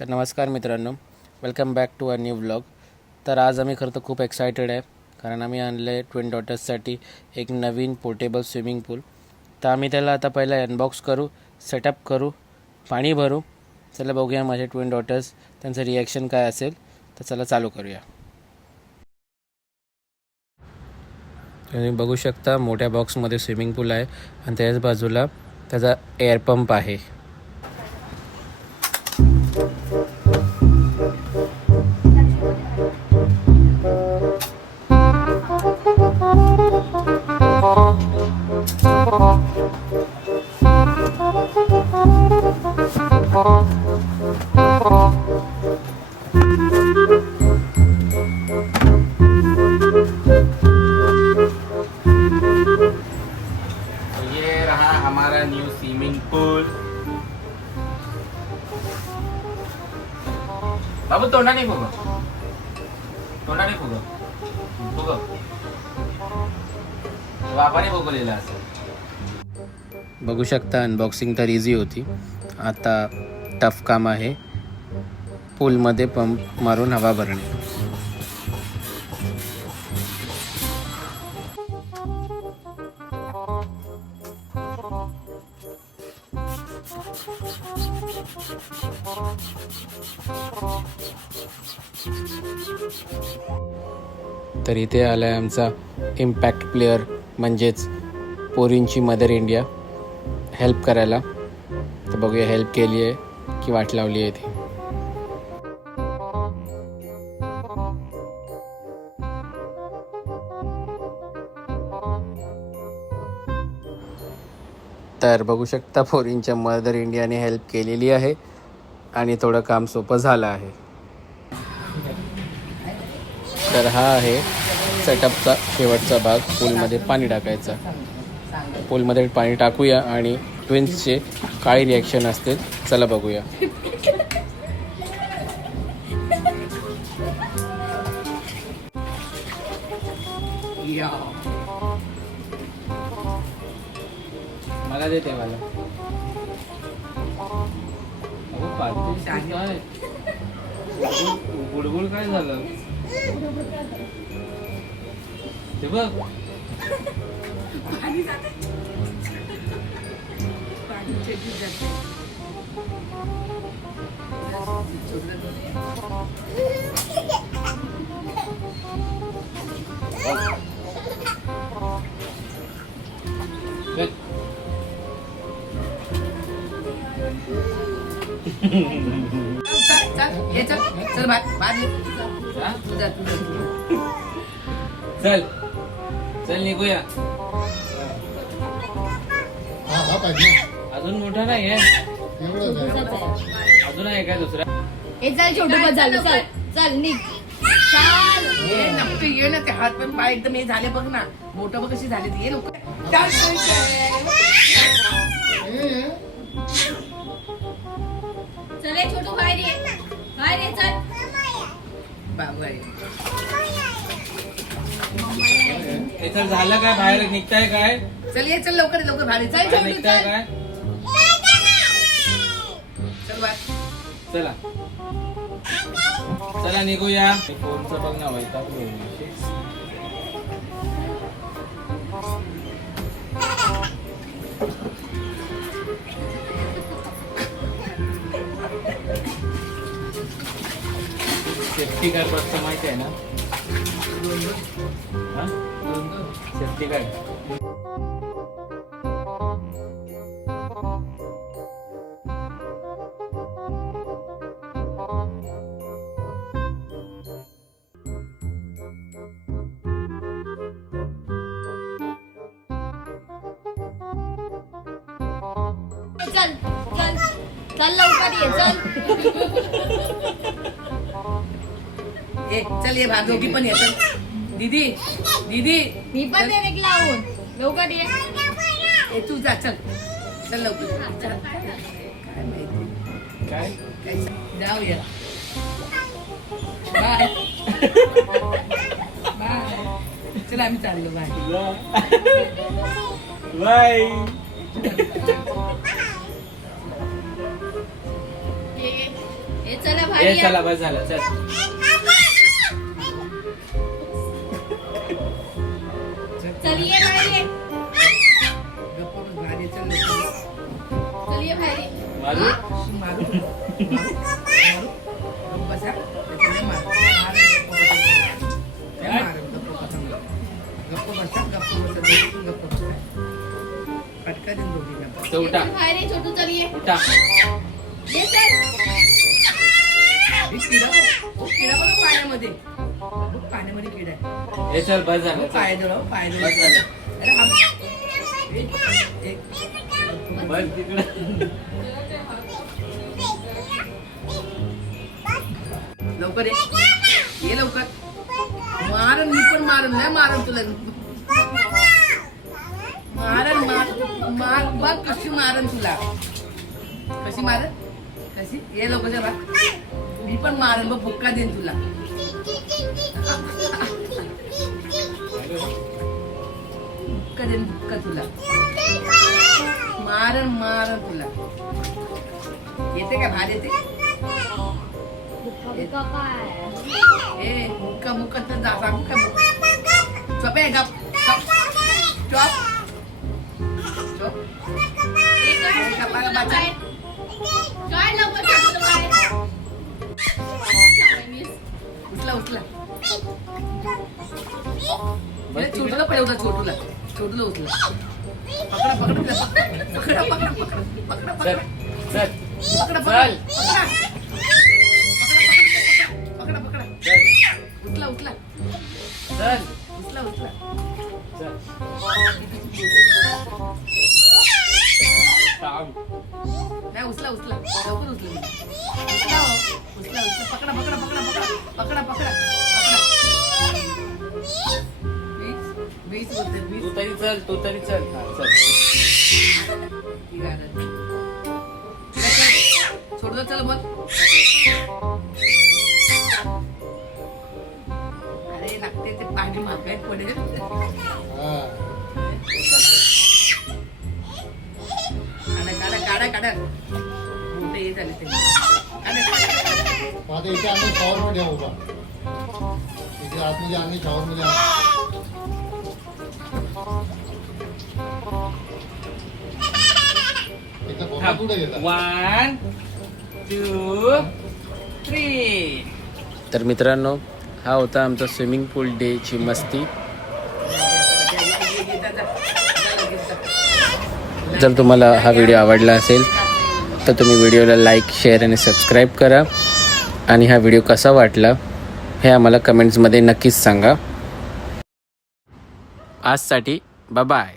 तर नमस्कार मित्रांनो, welcome back to a new vlog. तर आज आम्ही खरं तर खूप एक्सायटेड आहे, कारण आम्ही आणलं आहे ट्विन डॉटर्ससाठी एक नवीन पोर्टेबल स्विमिंग पूल. तर आम्ही त्याला आता पहिला अनबॉक्स करू, सेटअप करू, पाणी भरू. चला बघूया माझे ट्विन डॉटर्स त्यांचं रिॲक्शन काय असेल. तर चला चालू करूया. तुम्ही बघू शकता मोठ्या बॉक्समध्ये स्विमिंग पूल आहे आणि त्याच बाजूला त्याचा एअर पंप आहे. ये रहा हमारा न्यू स्विमिंग पूल. बाबू तोंडाने फुगव, तोंडाने फुगव, फुगव. बापाने फुगवलेला असं. बघू शकता अनबॉक्सिंग तर इझी होती. आता टफ काम आहे पूलमध्ये पंप मारून हवा भरणे. तर इथे आला आहे आमचा इम्पॅक्ट प्लेअर, म्हणजेच पोरींची मदर इंडिया, हेल्प करायला. तर बघूया हेल्प केली आहे की वाट लावली आहे ती. तर बघू शकता पोरींच्या मदर इंडियाने हेल्प केलेली आहे आणि थोडं काम सोपं झालं आहे. तर हा आहे सेटअपचा शेवटचा भाग, पूलमध्ये पाणी टाकायचा. पूलमध्ये पाणी टाकूया आणि ट्विन्सचे काय रिॲक्शन असतील चला बघूया. मला देते मला. काय बुडबुड काय झालं ते बघ. चल चल निघूया. अजून मोठा नाही आहे, अजून आहे काय दुसरा. हे चल छोटू बस झालं. चल चल निघ. चाल हे नक्की ये ना, ते हात पण पाय एकदम हे झाले बघ ना, मोठं बघ कशी झाली ये लोक. चल हे छोटू बाहेर ये, बाहेर ये चल. हे तर झालं काय, बाहेर निघताय काय, चल ये, चल लवकर लवकर भारी. चल बाहेर छोटू निघताय चल. काय. चल बाय. चला चला निघूया. फोनचं बघ ना वैताग. सेफ्टी गार्ड बसतं माहिती आहे ना. Safety guard. चल चल चल लवकर ये चल. ये चल ये भाग, दोघी पण ये. चल दीदी दीदी मी पण दे एक लावून. लवकर ये. ये तू जा. चल चल लवकर. चल. काय माहिती काय काय जाऊया. Bye bye. चल आम्ही चाललो. Bye bye. ये हे चला ये भारी चला बस झालं चल चल ये बाहेर ये गप्प बस, बाहेर ये, चल लवकर. चल ये बाहेर ये मारू मारू मारू गप्प बसा. त्याच्याने मार. मार, गप्प बसा. काय मार, गप्प बसा मला. गप्प बसा, गप्प बसा. दोघी गप्प बसा. फटका देऊन दोघींना. तो उठा चल बाहेर ये छोटू चल ये उठा ये चल हे किडा बघा पाण्यामध्ये. बघ, पाण्यामध्ये किडा आहे. हे चल बस झालं चल. पाय बस जोडव. झालं अरे एक बस तिकडे लवकर ये लवकर. मारन मी पण मारन नाही मारन तुला. मारन मार बघ कशी मारन तुला. कशी मारन कशी ये लवकर जरा. मी पण मारन बघ बुक्का देईन तुला. बुक्का देईन बुक्का तुला. मारन तुला. येते का भार येते. ए मुक्का मुक्का तर जा सांगू का चॉप आहे गप चॉप चॉप ये काय कपाळा बाचा. काय लवकर टाकलं बाहेर उचला छोटूला पहिले उचला. छोटूला उचला. पकडा चल चल चल उचला चल चल थांब. नाही उचला लवकर उचला पकडा वीस होते तू तरी चल हा, चल सोड चल बोल. अरे लागते ते पाणी मागाय पडेल. काढा मोठे हे झाले ते. आता इथे आम्ही शॉवर मध्ये आहे उभा. इथे आतमध्ये आम्ही शॉवर मध्ये आहोत. इथं पप्पा कुठे गेला? 1 2 3 तर मित्रांनो हा होता आमचा स्विमिंग पूल डेची मस्ती. जर तुम्हाला हा व्हिडिओ आवडला असेल तर तुम्ही व्हिडिओला लाईक शेअर आणि सबस्क्राईब करा आणि हा व्हिडिओ कसा वाटला हे आम्हाला कमेंट्समध्ये नक्कीच सांगा. आजसाठी बाय.